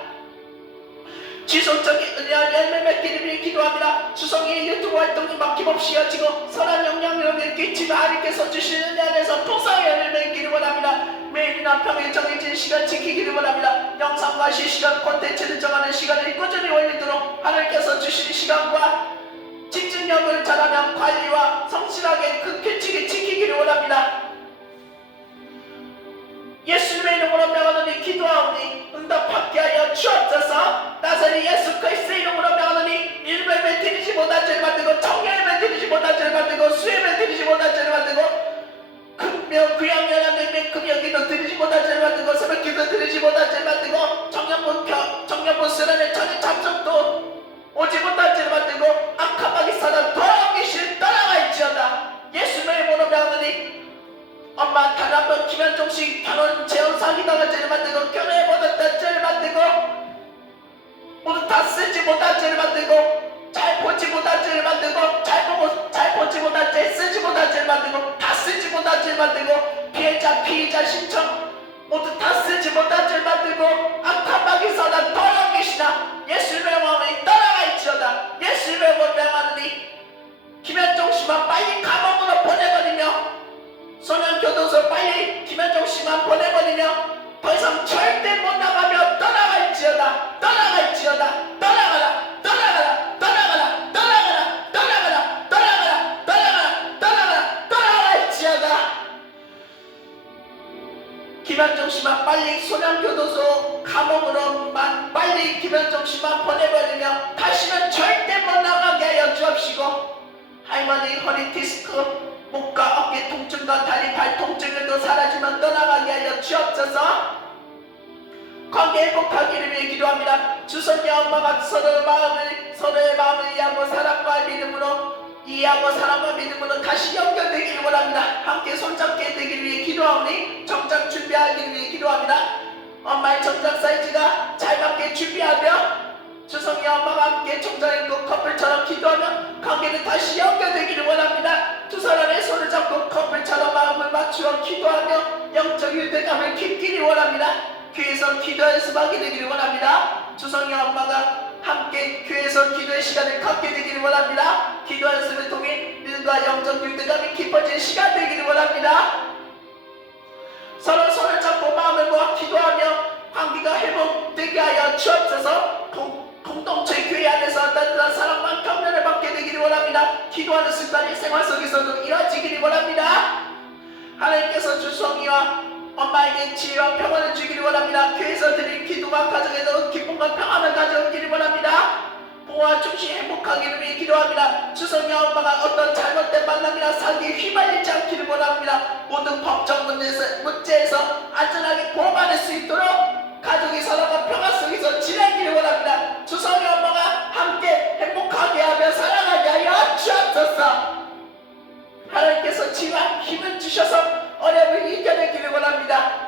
지속적인 은혜와 열매 맺기를 위해 기도합니다. 주성의 유튜브 활동이 막힘없이 이어지고 선한 영향력을 끼치며 하나님께서 주시는 은혜 안에서 풍성한 열매 맺기를 원합니다. 매일이나 평일 정해진 시간 지키기를 원합니다. 영상과 실시간 콘텐츠를 정하는 시간을 꾸준히 올리도록 하나님께서 주시는 시간과 집중력을 잘하며 관리와 성실하게 그 규칙을 지키기를 원합니다. 예수님의 이름으로 명하노니 기도하오니 응답받게 하여 주옵소서. 나사렛 예수 그리스도의 이름으로 명하노니 일부에 드리지 못한 죄를 만들고 청년에 드리지 못한 죄를 만들고 수염에 드리지 못한 죄를 만들고 금명 구약연합의 금연기도 드리지 못한 죄를 만들고 새벽기도 드리지 못한 죄를 만들고 청년부 수련회 전에 참석도 오지 못한 죄를 만들고 악한 마귀 사단 돌아오기 싫은 떠나갈지어다. 예수님의 이름으로 명하노니 엄마 단 한 번 김현종씨 결혼 재혼 사기당한 죄를 만들고 결혼해 못했던 죄를 만들고 모두 다 쓰지 못한 죄를 만들고 잘 보지 못한 죄를 만들고 잘 보지 못한 죄 쓰지 못한 죄를 만들고 다 쓰지 못한 죄를 만들고 피해자 신청 모두 다 쓰지 못한 죄를 만들고 악한 마귀 사단 돌아오기시나 예수님의 마음이 떠나갈지어다. 예수님의 마음을 명하느니 김현종씨만 빨리 감옥으로 보내버리며 소년교도소 빨리 김현종씨만 보내버리며 더 이상 절대 못 나가며 떠나갈지어다. 떠나갈지어다. 떠나가라. 떠나가라. 떠나가라. 떠나가라. 떠나가라. 떠나가라. 떠나가라. 떠나가라. 떠나갈지어다. 김현종씨만 빨리 소년교도소 감옥으로만 빨리 김현종씨만 보내버리며 다시는 절대 못 나가게 하여 주옵시고 할머니 허리 디스크 목과 어깨 통증과 다리 발 통증도 사라지면 떠나가게 하여 주옵소서. 관계 회복하기를 위해 기도합니다. 주선의 엄마가 서로의 마음을 이해하고 사랑과 믿음으로 다시 연결되기를 원합니다. 함께 손잡게 되기를 위해 기도하오니 정장 준비하기를 위해 기도합니다. 엄마의 정장 사이즈가 잘 맞게 준비하며 주성이 엄마가 함께 정장 입고 커플처럼 기도하며 관계는 다시 연결되기를 원합니다. 두 사람의 손을 잡고 커플처럼 마음을 맞추어 기도하며 영적 유대감을 깊기를 원합니다. 교회에서 기도 연습하게 되기를 원합니다. 주성이 엄마가 함께 교회에서 기도의 시간을 갖게 되기를 원합니다. 기도 연습을 통해 믿음과 영적 유대감이 깊어진 시간 되기를 원합니다. 서로 손을 잡고 마음을 모아 기도하며 관계가 회복되게 하여 주옵소서. 공동체 교회 안에서 따뜻한 사랑과 격려를 받게 되기를 원합니다. 기도하는 습관이 생활 속에서도 이루어지기를 원합니다. 하나님께서 주성이와 엄마에게 지혜와 평안을 주기를 원합니다. 교회에서 드린 기도가 가정에도 기쁨과 평안을 가져오기를 원합니다. 보호와 중시 행복하기를 위해 기도합니다. 주성이와 엄마가 어떤 잘못된 만남이나 사기에 휘말리지 않기를 원합니다. 모든 법적 문제에서 안전하게 보호받을 수 있도록 가족이 사랑과 평화 속에서 지내기를 원합니다. 주성이 엄마가 함께 행복하게 하며 사랑하게 하여 주옵소서. 하나님께서 지혜와 힘을 주셔서 어려움을 이겨내기를 원합니다.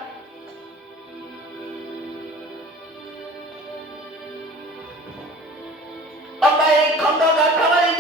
엄마의 건강과 평안을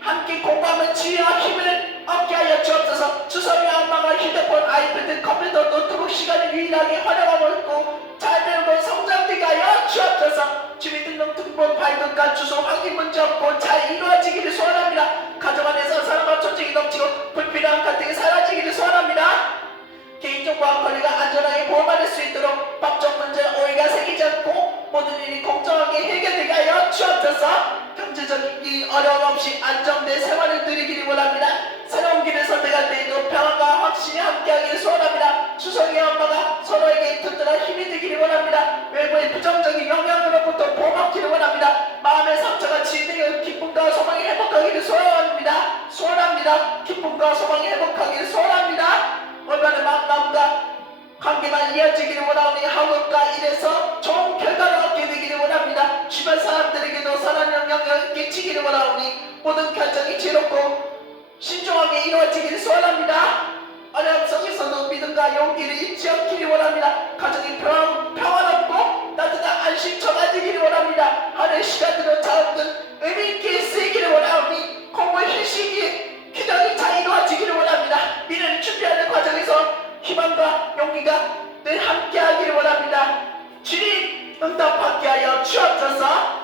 함께 공부하며 지혜와 힘을 얻게 하여 주옵소서. 주성의 엄마가 휴대폰, 아이패드, 컴퓨터, 노트북 시간을 유일하게 활용하고 있고 잘 배우고 성장되게 하여 주옵소서. 주민등록등본 발급과 주소 확인 문제 없고 잘 이루어지기를 소원합니다. 가정 안에서 사랑과 존중이 넘치고 불필요한 갈등이 사라지기를 소원합니다. 개인정보와 권리가 안전하게 보호받을 수 있도록 법적 문제 오해가 생기지 않고 모든 일이 공정하게 해결되게 하여 주옵소서. 경제적인 어려움 없이 안정된 생활을 누리기를 원합니다. 새로운 길을 선택할 때에도 평안과 확신이 함께하기를 소원합니다. 주성의 엄마가 서로에게 튼튼한 힘이 되기를 원합니다. 외부의 부정적인 영향으로부터 보호받기를 원합니다. 마음의 상처가 치유되어 기쁨과 소망이 회복하기를 소원합니다. 기쁨과 소망이 회복하기를 소원합니다. 올바른 마음과 관계만 이어지기를 원하오니 학업과 일에서 좋은 결과를 얻게 되기를 원합니다. 주변 사람들에게도 선한 영향을 끼치기를 원하오니 모든 결정이 지혜롭고 신중하게 이루어지기를 소원합니다. 어려움 속에서도 믿음과 용기를 잃지 않기를 원합니다. 가정이 평안롭고 따뜻한 안식처가 되기를 원합니다. 하루의 시간들은 자원들 의미있게 쓰이기를 원하오니 공부 휴식이 균형이 잘 이루어지기를 원합니다. 미래를 준비하는 과정에서 희망과 용기가 늘 함께하기를 원합니다. 주님 응답받게 하여 주옵소서.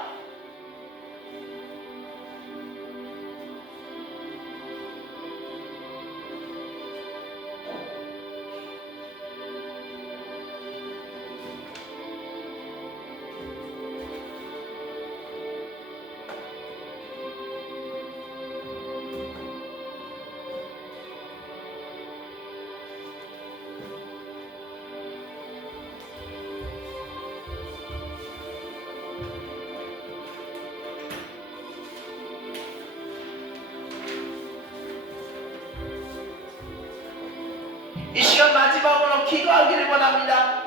이 시간 마지막으로 기도하기를 원합니다.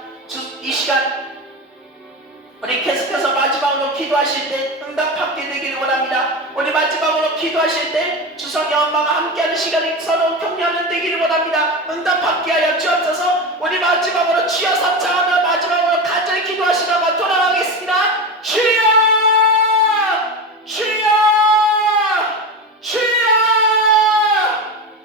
이 시간 우리 계속해서 마지막으로 기도하실 때 응답받게 되기를 원합니다. 우리 마지막으로 기도하실 때 주성의 엄마가 함께하는 시간이 서로 격려하는 되기를 원합니다. 응답받게 하여 주옵소서. 우리 마지막으로 주여 삼창하며 마지막으로 간절히 기도하시다가 돌아가겠습니다. 주여 주여 주여.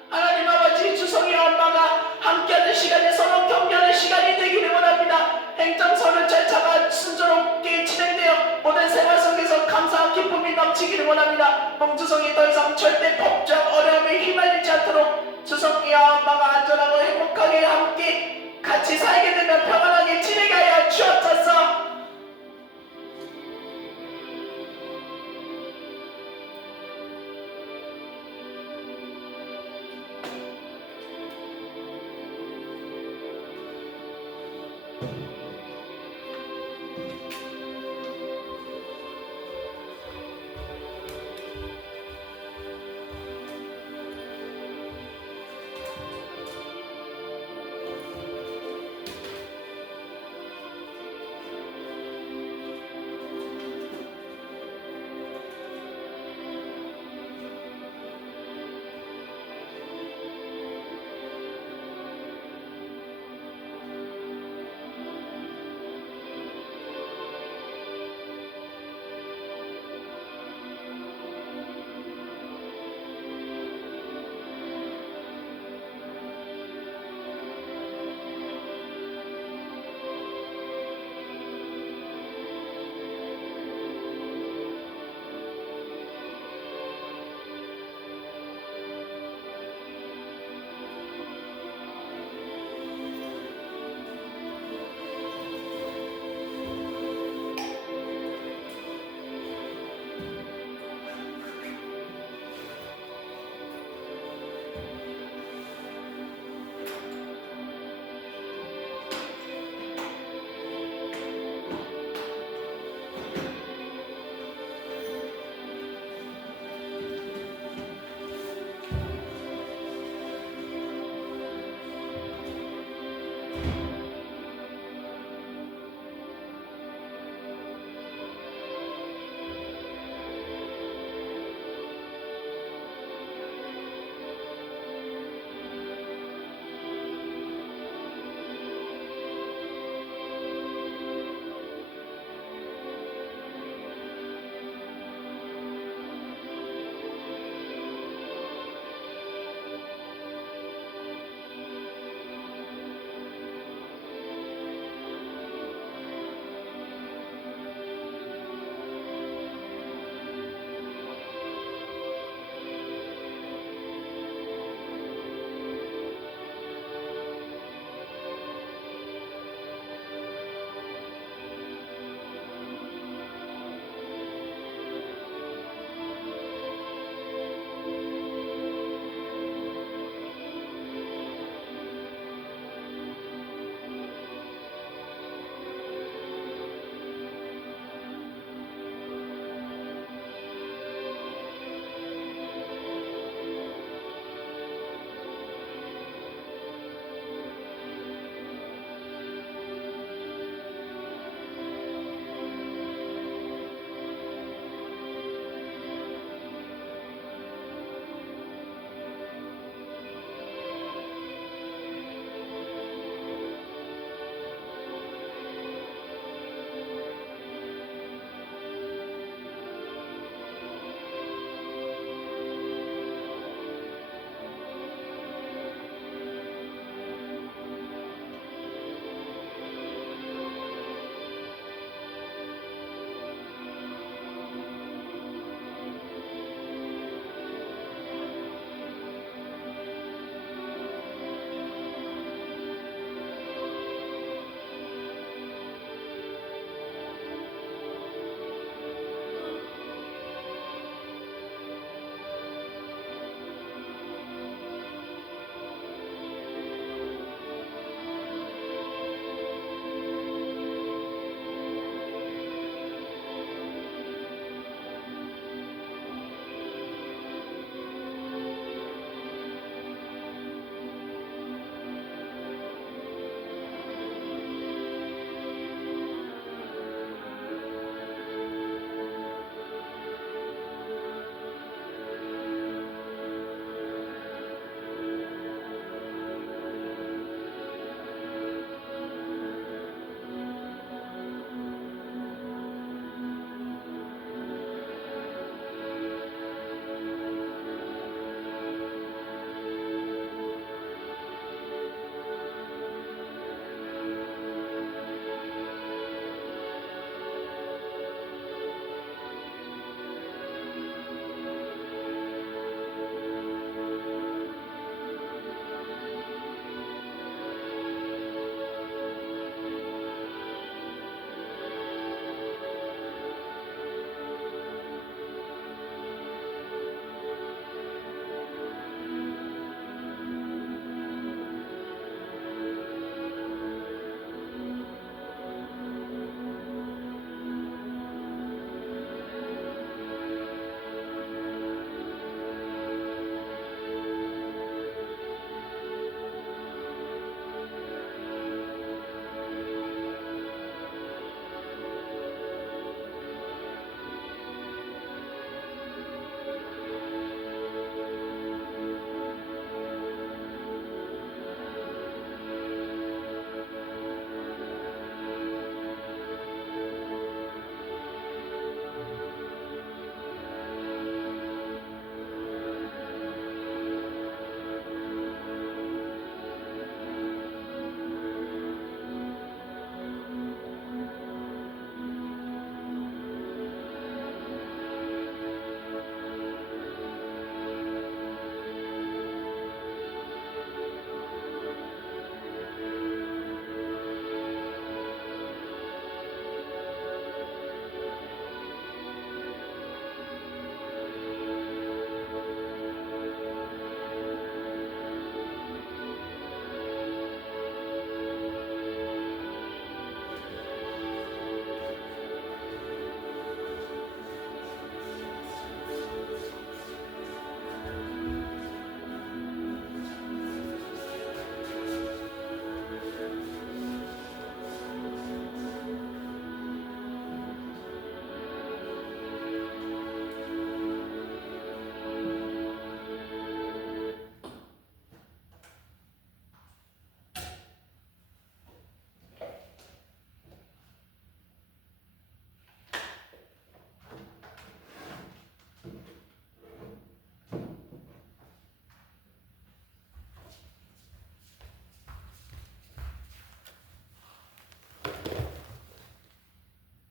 하나님 아버지, 주성의 엄마가 함께하는 시간이 서로 격려하는 시간이 되기를 원합니다. 행정서는 절차가 순조롭게 진행되어 모든 생활 속에서 감사와 기쁨이 넘치기를 원합니다. 봉주성이 더 이상 절대 법적 어려움에 휘말리지 않도록 주성의 엄마가 안전하고 행복하게 함께